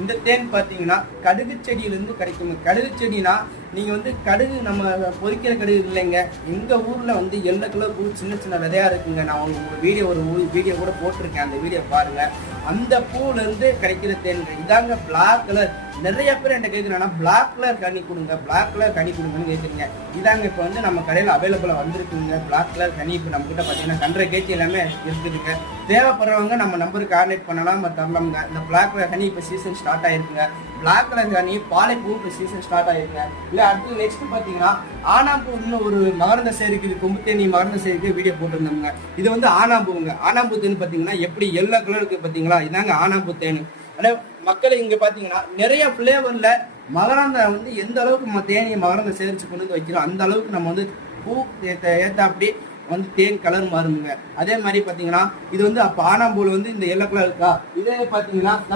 இந்த தேன் பார்த்தீங்கன்னா கடுகு செடியிலேருந்து கிடைக்குங்க. கடுகு செடினா நீங்கள் வந்து கடுகு நம்ம பொரிக்கிற கடுகு இல்லைங்க, எங்கள் ஊரில் வந்து எல்லோ கலர் பூ சின்ன சின்ன விதையாக இருக்குங்க. நான் உங்களுக்கு வீடியோ கூட போட்டிருக்கேன், அந்த வீடியோ பாருங்கள். அந்த பூவிலேருந்து கிடைக்கிற தேன்கள் இதாங்க பிளாக் கலர். நிறைய பேர் என்கிட்ட கேட்குறாங்கன்னா பிளாக் கலர் கனி கொடுங்க, பிளாக் கலர் கனி கொடுங்கன்னு கேட்குறீங்க. இதாங்க இப்போ வந்து நம்ம கடையில் அவைலபிளாக வந்திருக்குங்க பிளாக் கலர் கனி. இப்போ நம்மகிட்ட பார்த்தீங்கன்னா 100 கேஜி எல்லாமே இருக்குதுங்க. தேவைப்படுறவங்க நம்ம நம்பருக்கு கான்டாக்ட் பண்ணலாம், நம்ம தரலாமுங்க. இந்த பிளாக் கலர் கனி இப்போ சீசன் ஸ்டார்ட் ஆயிருக்குங்க. பிளாக் கலர் கனி பாலைப்பூ இப்போ சீசன் ஸ்டார்ட் ஆயிருக்குங்க. இல்லை அடுத்து நெக்ஸ்ட் பார்த்தீங்கன்னா ஆனாம்பூ, இன்னும் ஒரு மகரந்த சேர்க்கை, இது கொம்பு தேனி மகரந்த சேர்க்கை வீடியோ போட்டிருந்தோங்க. இது வந்து ஆனாம்பூங்க. ஆனாம்பூ தேன் பார்த்தீங்கன்னா எப்படி எல்லோ கலருக்கு பார்த்தீங்களா, இதாங்க ஆனாம்பூ தேன். ஆனால் மக்கள் இங்கே பார்த்தீங்கன்னா நிறைய ஃப்ளேவரில் மகரந்த வந்து எந்த அளவுக்கு நம்ம தேனியை மகரந்த சேரிச்சு கொண்டு வந்து வைக்கிறோம், அந்த அளவுக்கு நம்ம வந்து பூ ஏற்ற அப்படி வந்து தேன் கலர் மாறுங்க. அதே மாதிரி பார்த்தீங்கன்னா இது வந்து அப்போ ஆனாம்பூவில் வந்து இந்த எல்லோ கலர் இருக்கா, இதே பார்த்தீங்கன்னா நம்ம